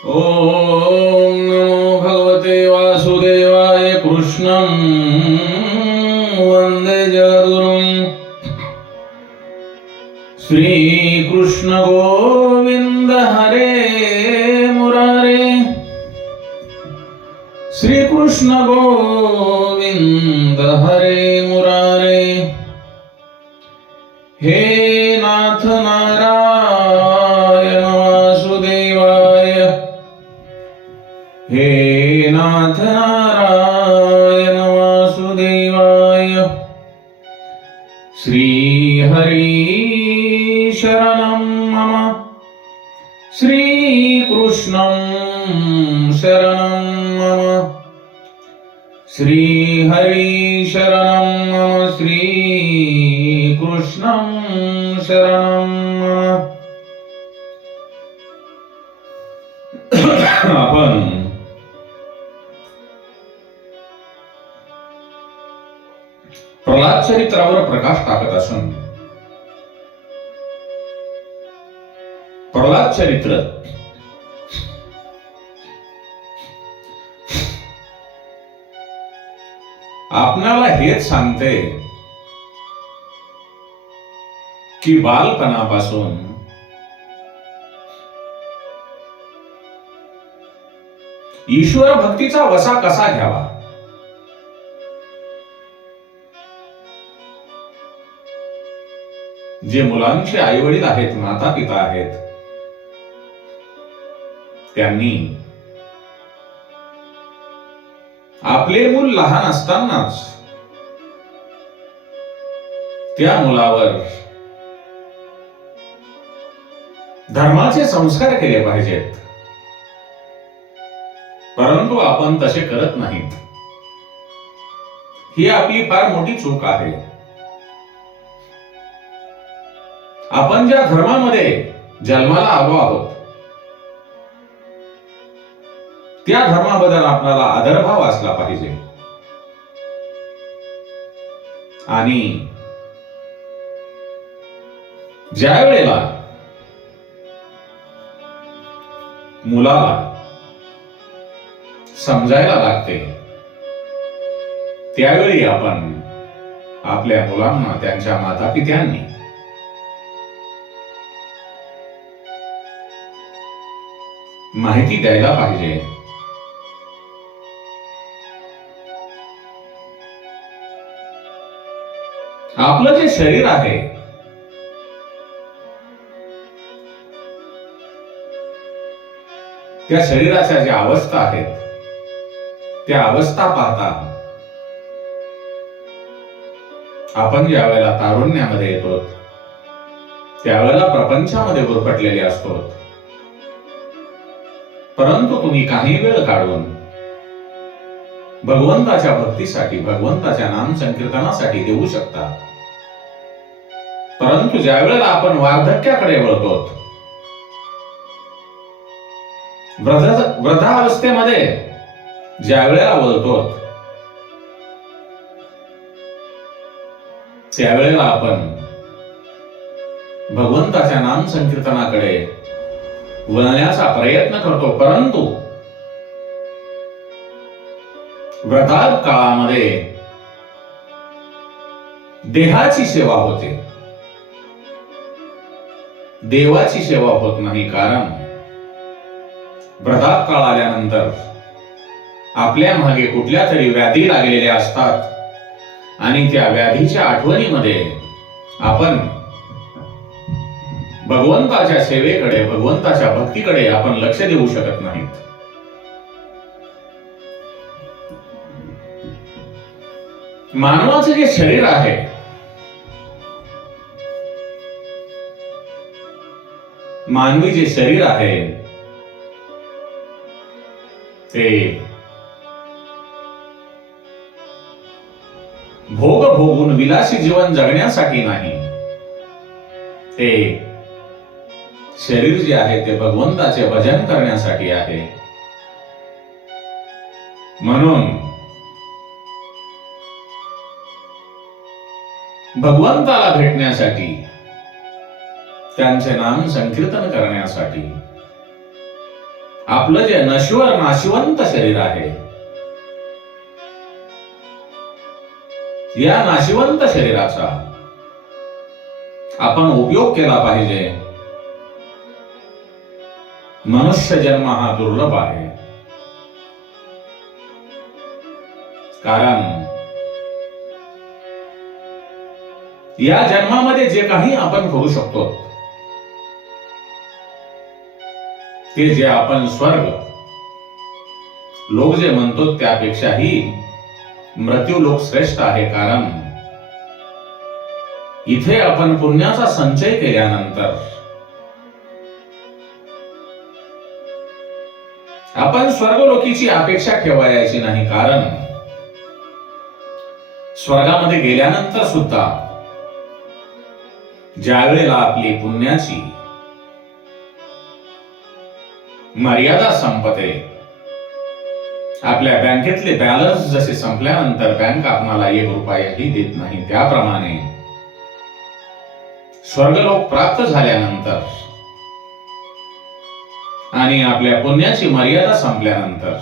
ओम नमो भगवते वासुदेवाय कृष्णं वंदे जगद्गुरुं श्रीकृष्ण गोविंद हरे मुरारे श्रीकृष्ण गोविंद हरे मुरारे हे नाथ नारायण वासुदेवाय हे नाथ नारायण वासुदेवाय श्री हरी शरणं मम श्री कृष्णं शरणं मम श्री हरी शरणं मम श्री कृष्णं शरणं मम. आपण प्रल्हाद चरित्रावर प्रकाश टाकत असून प्रल्हाद चरित्र आपल्याला हेच सांगते की बालपणापासून ईश्वर भक्तीचा वसा कसा घ्यावा. जे मुलांचे आई वडील आहेत, माता पिता आहेत, त्यांनी आपले मूल लहान असतानाच त्या मुलावर धर्माचे संस्कार केले पाहिजेत. परंतु आपण तसे करत नाहीत. ही आपली फार मोठी चूक आहे. आपण ज्या धर्मामध्ये जन्माला आलो आहोत त्या धर्माबद्दल आपल्याला आदरभाव असला पाहिजे. आणि ज्या वेळेला मुलाला समजायला लागते त्यावेळी आपण आपल्या मुलांना त्यांच्या माता पित्यांनी माहिती द्यायला पाहिजे. आपलं जे शरीर आहे त्या शरीराच्या ज्या अवस्था आहेत त्या अवस्था पाहता आपण ज्या वेळेला तारुण्यामध्ये येतो त्यावेळेला प्रपंचामध्ये गुरफटलेले असतो. परंतु तुम्ही काही वेळ काढून भगवंताच्या भक्तीसाठी, भगवंताच्या नाम संकीर्तनासाठी देऊ शकता. परंतु ज्या वेळेला आपण वार्धक्याकडे वळतो, वृद्धावस्थेमध्ये ज्या वेळेला वळतो त्यावेळेला आपण भगवंताच्या नाम संकीर्तनाकडे वळण्याचा प्रयत्न करतो. परंतु वृद्धाप काळामध्ये देहाची सेवा होते, देवाची सेवा होत नाही. कारण वृद्धाप काळ आल्यानंतर आपल्या मागे कुठल्या तरी व्याधी लागलेल्या असतात आणि त्या व्याधीच्या आठवणीमध्ये आपण भगवंताच्या सेवेकडे, भगवंताच्या भक्तीकडे आपण लक्ष देऊ शकत नाहीत. मानवाचं जे शरीर आहे मानवी जे शरीर आहे ते भोग भोगून विलासी जीवन जगण्यासाठी नाही. ते शरीर जे आहे ते भगवंताचे भजन करण्यासाठी आहे. म्हणून भगवंताला भेटण्यासाठी, त्यांचे नाम संकीर्तन करण्यासाठी आपलं जे नश्वर नाशिवंत शरीर आहे, या नाशिवंत शरीराचा आपण उपयोग केला पाहिजे. मनुष्य जन्म हा दुर्लभ आहे. कारण या जन्मामध्ये जे काही आपण करू शकतो, ते जे आपण स्वर्ग लोक जे म्हणतो त्यापेक्षाही मृत्यू लोक श्रेष्ठ आहे. कारण इथे आपण पुण्याचा संचय केल्यानंतर आपण स्वर्गलोकीची अपेक्षा ठेवायची नाही. कारण स्वर्गामध्ये गेल्यानंतर सुद्धा ज्या वेळेला आपली पुण्याची मर्यादा संपते, आपल्या बँकेतले बॅलन्स जसे संपल्यानंतर बँक आपणाला 1 रुपयाही देत नाही, त्याप्रमाणे स्वर्गलोक प्राप्त झाल्यानंतर आणि आपल्या पुण्याची मर्यादा संपल्यानंतर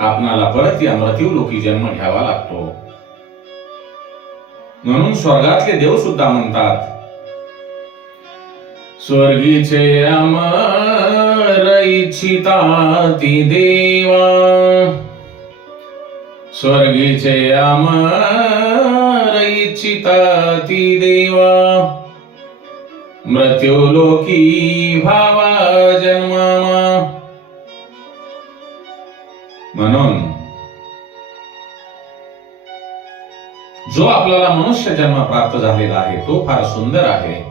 आपणाला परत या मृत्यूलोकी जन्म घ्यावा लागतो. म्हणून स्वर्गातले देव सुद्धा म्हणतात, स्वर्गीचे अमर इच्छिताती देवा, स्वर्गीचे अमर इच्छिताती देवा, मृत्यूलोकी भावा जन्मामा. म्हणून जो आपल्याला मनुष्य जन्म प्राप्त झालेला आहे तो फार सुंदर आहे.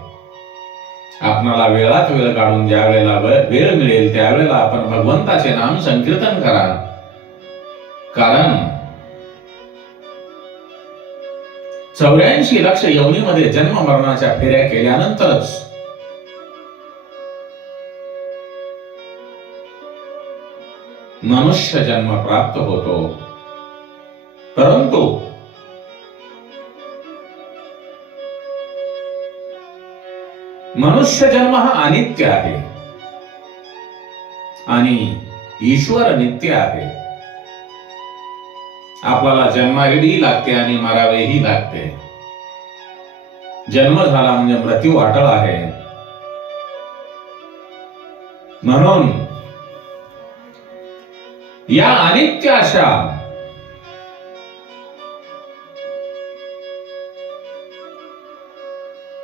आपणाला वेळात वेळ काढून ज्या वेळेला वेळ मिळेल त्यावेळेला आपण भगवंताचे नाम संकीर्तन करा. कारण 84 लक्ष योनीमध्ये जन्म मरणाच्या फेऱ्या केल्यानंतरच मनुष्य जन्म प्राप्त होतो. परंतु मनुष्य जन्म हा अनित्य आहे आणि ईश्वर नित्य आहे. आपल्याला जन्मावेही लागते आणि मरावेही लागते. जन्म झाला म्हणजे मृत्यू अटळ आहे. म्हणून या अनित्य अशा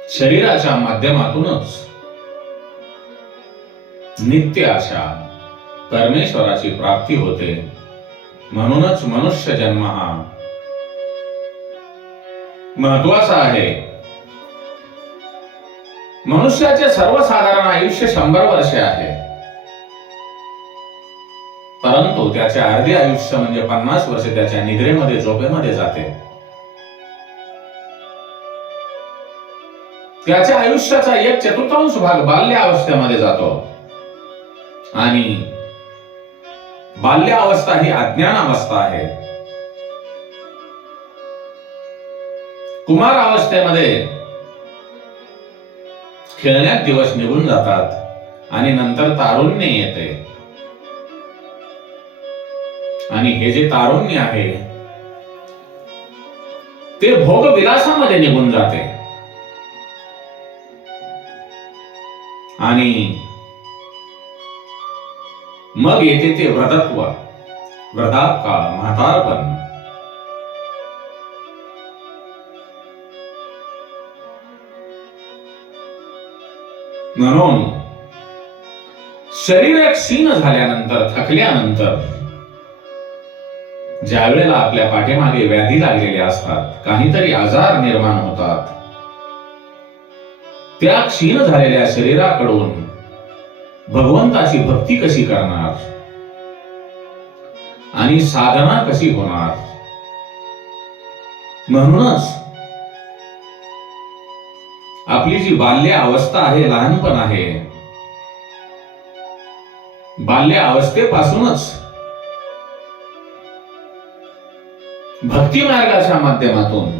शरीराच्या माध्यमातूनच नित्य अशा परमेश्वराची प्राप्ती होते. म्हणूनच मनुष्य जन्म हा महत्वाचा आहे. मनुष्याचे सर्वसाधारण आयुष्य 100 वर्षे आहे. परंतु त्याचे अर्धे आयुष्य म्हणजे 50 वर्षे त्याच्या निद्रेमध्ये झोपेमध्ये जाते. त्याच्या आयुष्याचा 1/4 भाग बाल्य अवस्थेमध्ये जातो आणि बाल्य अवस्था ही अज्ञान अवस्था आहे. कुमार अवस्थेमध्ये खेळण्यात दिवस निघून जातात आणि नंतर तारुण्य येते. आणि हे जे तारुण्य आहे ते भोग विलासामध्ये निघून जाते आणि मग येते ते वृद्धत्व, वृद्धापकाळ, म्हातारपण. म्हणून शरीर एक क्षीण झाल्यानंतर, थकल्यानंतर, ज्या वेळेला आपल्या पाठीमागे व्याधी लागलेले असतात, काहीतरी आजार निर्माण होतात, त्या क्षीण झालेल्या शरीराकडून भगवंताची भक्ती कशी करणार आणि साधना कशी होणार. म्हणूनच आपली जी बाल्य अवस्था आहे, लहानपण आहे, बाल्य अवस्थेपासूनच भक्ती मार्गाच्या माध्यमातून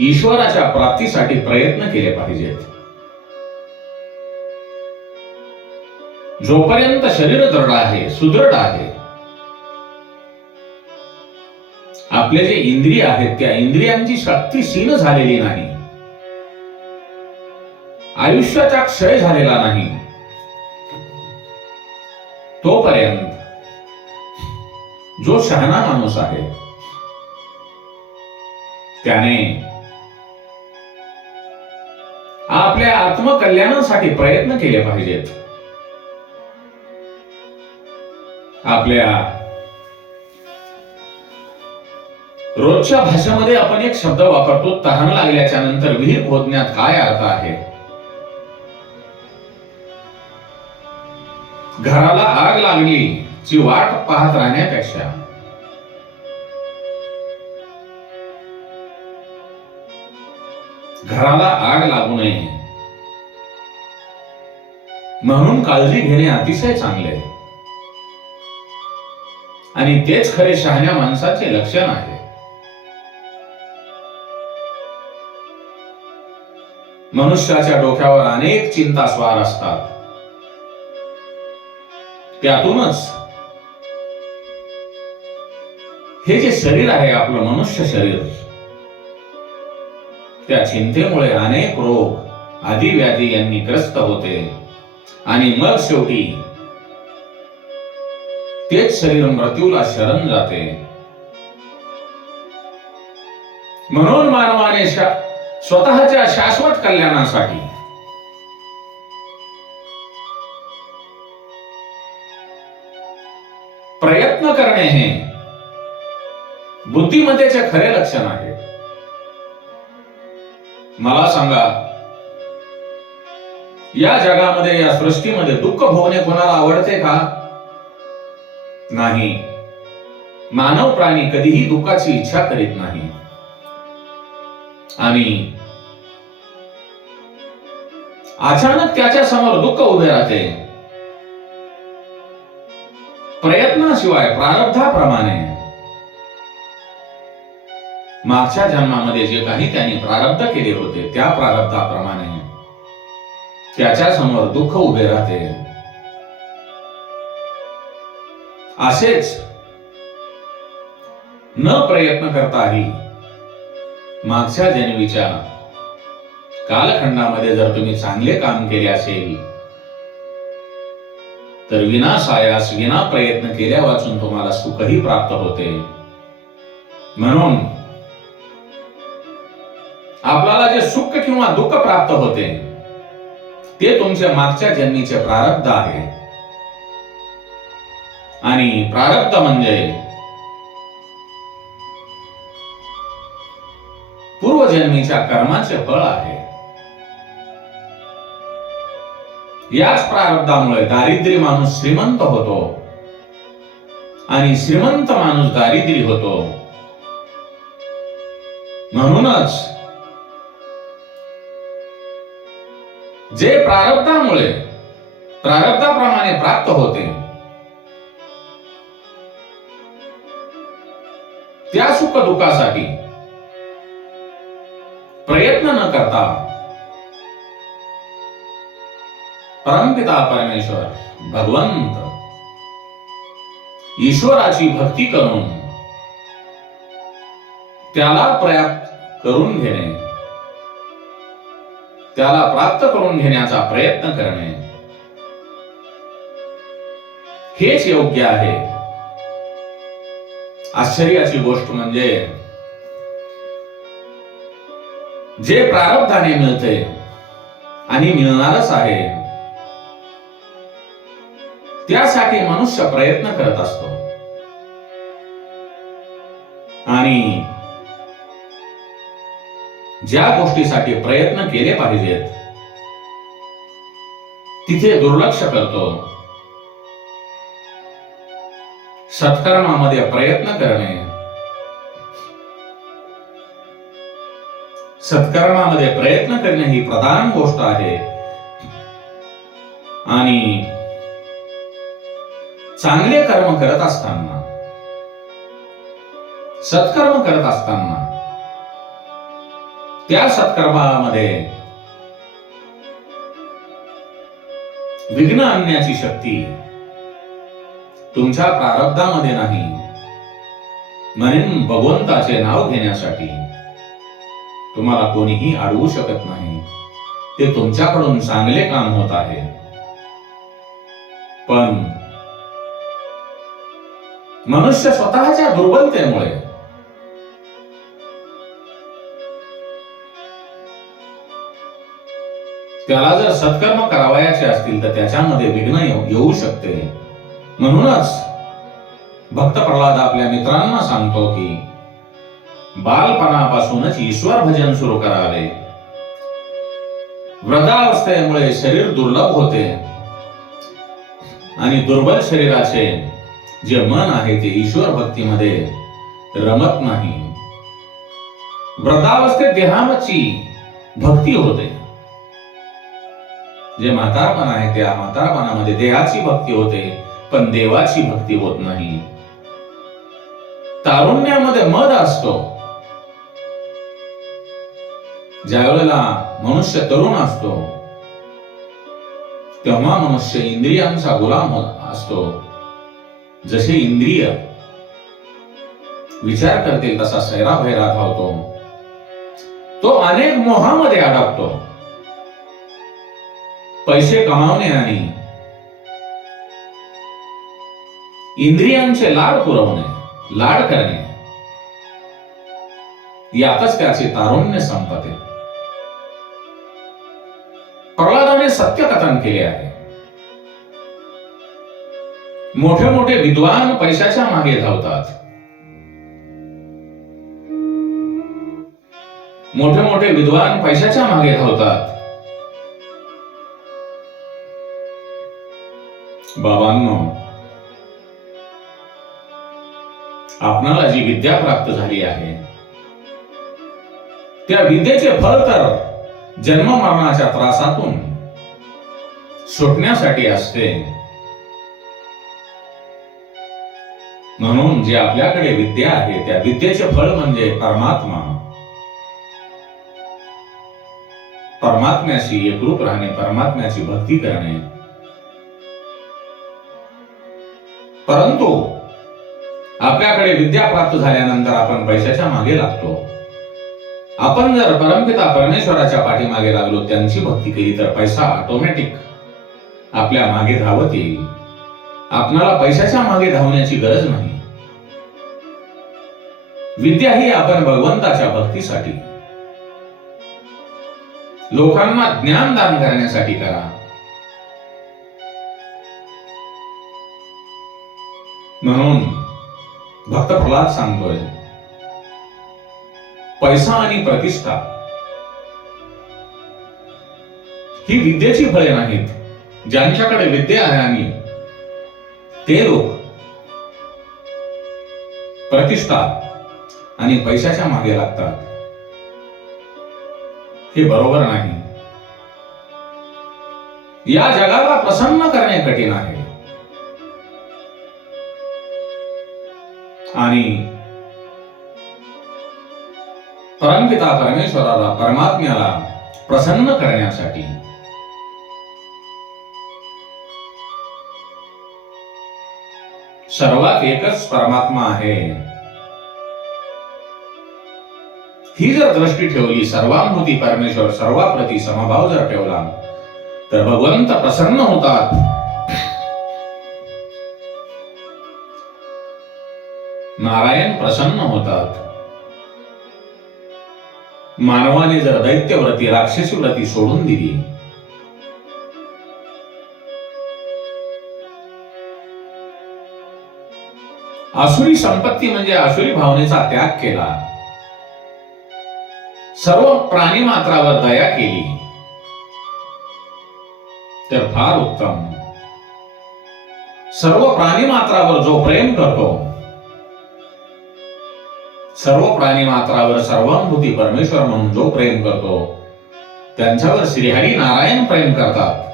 ईश्वराच्या प्राप्तीसाठी प्रयत्न केले पाहिजेत. जोपर्यंत शरीर दृढ आहे, सुदृढ आहे, आपले जे इंद्रिय आहेत त्या इंद्रियांची शक्ती क्षीण झालेली नाही, आयुष्याचा क्षय झालेला नाही, तोपर्यंत जो शहाणा माणूस आहे त्याने आपल्या आत्मकल्याणासाठी प्रयत्न केले पाहिजेत. आपल्या रोजच्या भाषेमध्ये आपण एक शब्द वापरतो, तहान लागल्याच्या नंतर विहीर खोदण्यात काय अर्थ आहे. घराला आग लागली ची वाट पाहत राहण्यापेक्षा घराला आग लागू नये म्हणून काळजी घेणे अतिशय चांगले आणि तेच खरे शहाण्या माणसाचे लक्षण आहे. मनुष्याच्या डोक्यावर अनेक चिंता स्वार असतात, त्यातूनच हे जे शरीर आहे आपलं मनुष्य शरीर, त्या चिंतेमुळे अनेक रोग आदी व्याधी यांनी ग्रस्त होते आणि मग शेवटी तेच शरीर मृत्यूला शरण जाते. म्हणून मानवाने स्वतःच्या शाश्वत कल्याणासाठी प्रयत्न करणे हे बुद्धिमत्तेचे खरे लक्षण आहे. मला सांगा, या जगामध्ये, या सृष्टीमध्ये दुःख भोगणे कोणाला आवडते का? नाही. मानव प्राणी कधीही दुःखाची इच्छा करीत नाही आणि अचानक त्याच्या समोर दुःख उभे राहते. प्रयत्नाशिवाय, प्रारब्धाप्रमाणे मागच्या जन्मामध्ये जे काही त्यांनी प्रारब्ध केले होते त्या प्रारब्धाप्रमाणे त्याच्या समोर दुःख उभे राहते. असेच न प्रयत्न करताही मागच्या जन्मीच्या कालखंडामध्ये जर तुम्ही चांगले काम केले असेल तर विनासायास, विना प्रयत्न केल्या वाचून तुम्हाला सुखही प्राप्त होते. म्हणून आपल्याला जे सुख किंवा दुःख प्राप्त होते ते तुमच्या मागच्या जन्मीचे प्रारब्ध आहे. आणि प्रारब्ध म्हणजे पूर्वजन्मीच्या कर्माचे फळ आहे. याच प्रारब्धामुळे दारिद्र्य माणूस श्रीमंत होतो आणि श्रीमंत माणूस दारिद्र्य होतो. म्हणूनच जे प्रारब्धामुळे, प्रारब्धाप्रमाणे प्राप्त होते त्या सुख दुःखासाठी प्रयत्न न करता परमपिता परमेश्वर भगवंत ईश्वराची भक्ती करून त्याला प्राप्त करून घेणे, त्याला प्राप्त करून घेण्याचा प्रयत्न करणे हेच योग्य आहे. आश्चर्याची गोष्ट म्हणजे जे प्रारब्धाने मिळते आणि मिळणारच आहे त्यासाठी मनुष्य प्रयत्न करत असतो आणि ज्या गोष्टीसाठी प्रयत्न केले पाहिजेत तिथे दुर्लक्ष करतो. सत्कर्मामध्ये प्रयत्न करणे, सत्कर्मामध्ये प्रयत्न करणे ही प्रधान गोष्ट आहे. आणि चांगले कर्म करत असताना, सत्कर्म करत असताना त्या सत्कर्मामध्ये विघ्न आणण्याची शक्ती तुमच्या प्रारब्धामध्ये नाही, म्हणून भगवंताचे नाव घेण्यासाठी तुम्हाला कोणीही अडवू शकत नाही. ते तुमच्याकडून चांगले काम होत आहे, पण मनुष्य स्वतःच्या दुर्बलतेमुळे त्याला जर सत्कर्म करावयाचे असतील तर त्याच्यामध्ये विघ्न येऊ शकते. म्हणूनच भक्त प्रल्हाद आपल्या मित्रांना सांगतो की बालपणापासूनच ईश्वर भजन सुरू करावे. वृद्धावस्थेमुळे शरीर दुर्लभ होते आणि दुर्बल शरीराचे जे मन आहे ते ईश्वर भक्तीमध्ये रमत नाही. वृद्धावस्थेत देहाची भक्ती होते. जे म्हातारपण आहे त्या म्हातारपणामध्ये देहाची भक्ती होते, पण देवाची भक्ती होत नाही. तारुण्यामध्ये मद असतो. ज्या वेळेला मनुष्य तरुण असतो तेव्हा मनुष्य इंद्रियांचा गुलाम असतो. जसे इंद्रिय विचार करतील तसा सैराभैरा धावतो. तो अनेक मोहामध्ये अडकतो. पैसे कमावणे आणि इंद्रियांचे लाड पुरवणे, लाड करणे यातच त्याचे तारुण्य संपते. प्रल्हादाने सत्य कथन केले आहे. मोठे मोठे विद्वान पैशाच्या मागे धावतात. मोठे मोठे विद्वान पैशाच्या मागे धावतात. बाबांनो, आपणाला जी विद्या प्राप्त झाली आहे त्या विद्येचे फळ तर जन्म मरणाच्या त्रासातून सुटण्यासाठी असते. म्हणून जे आपल्याकडे विद्या आहे त्या विद्येचे फळ म्हणजे परमात्मा. परमात्म्याशी एकरूप राहणे, परमात्म्याची भक्ती करणे. परंतु आपल्याकडे विद्या प्राप्त झाल्यानंतर आपण पैशाच्या मागे लागतो. आपण जर परमपिता परमेश्वराच्या पाठीमागे लागलो, त्यांची भक्ती केली तर पैसा ऑटोमॅटिक आपल्या मागे धावत येईल. आपणाला पैशाच्या मागे धावण्याची गरज नाही. विद्या ही आपण भगवंताच्या भक्तीसाठी, लोकांना ज्ञान दान करण्यासाठी करा. म्हणून भक्त प्रल्हाद सांगतोय, पैसा आणि प्रतिष्ठा ही विद्येची फळे नाहीत. ज्यांच्याकडे विद्या आहे आणि ते लोक प्रतिष्ठा आणि पैशाच्या मागे लागतात, हे बरोबर नाही. या जगाला प्रसन्न करणे कठीण आहे आणि परमपिता परमेश्वराला, परमात्म्याला प्रसन्न करण्यासाठी सर्वात एकच परमात्मा आहे ही जर दृष्टी ठेवली, सर्वांभूती परमेश्वर, सर्वाप्रती समभाव जर ठेवला तर भगवंत प्रसन्न होतात. नारायण प्रसन्न होतात. मानवाने जर दैत्यव्रती, राक्षसी व्रती सोडून दिली, आसुरी संपत्ती म्हणजे आसुरी भावनेचा त्याग केला, सर्व प्राणी मात्रावर दया केली तर फार उत्तम. सर्व प्राणी मात्रावर जो प्रेम करतो, सर्व प्राणी मात्रावर सर्वांभूती परमेश्वर म्हणून जो प्रेम करतो, त्यांच्यावर श्रीहरी नारायण प्रेम करतात.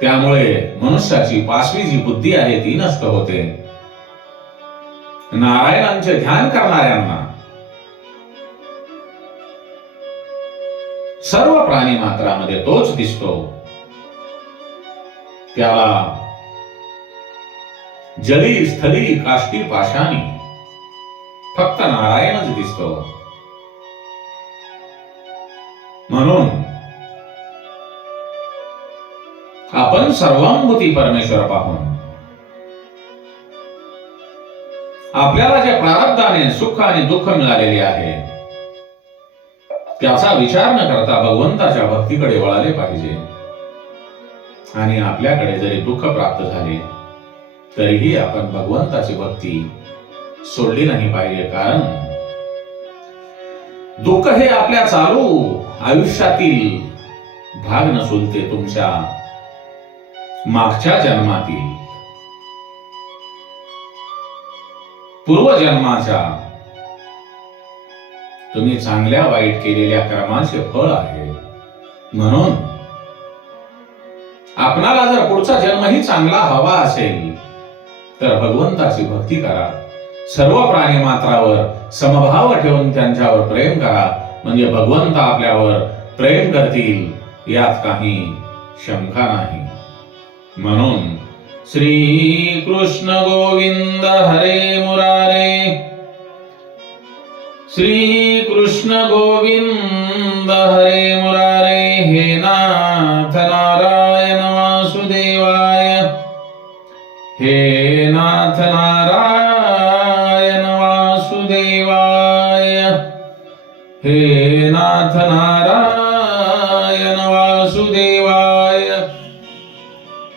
त्यामुळे मनुष्याची पाचवी जी बुद्धी आहे ती नष्ट होते. नारायणांचे ध्यान करणाऱ्यांना सर्व प्राणी मात्रामध्ये तोच दिसतो. त्याला जली स्थली काष्टी पाशानी फक्त नारायणच दिसतो. म्हणून आपण सर्वांभूती परमेश्वर पाहून आपल्याला जे प्रारब्धाने सुख आणि दुःख मिळालेले आहे त्याचा विचार न करता भगवंताच्या भक्तीकडे वळाले पाहिजे. आणि आपल्याकडे जरी दुःख प्राप्त झाले तरीही आपण भगवंताची भक्ती सोडली नाही पाहिजे. कारण दुःख हे आपल्या चालू आयुष्यातील भाग नसून ते तुमच्या मागच्या जन्मातील पूर्वजन्माच्या तुम्ही चांगल्या वाईट केलेल्या कर्माचे फळ आहे. म्हणून आपणाला जर पुढचा जन्मही चांगला हवा असेल तर भगवंताची भक्ती करा. सर्व प्राणी मात्रावर समभाव ठेवून त्यांच्यावर प्रेम करा. म्हणजे भगवंत आपल्यावर प्रेम करतील यात काही शंका नाही. म्हणून श्री कृष्ण गोविंद हरे मुरारे, श्री कृष्ण गोविंद हरे मुरारे. हे नाथ नारायण वासुदेवाय, हे नाथ नारायण वासुदेवाय, हे नाथ नारायण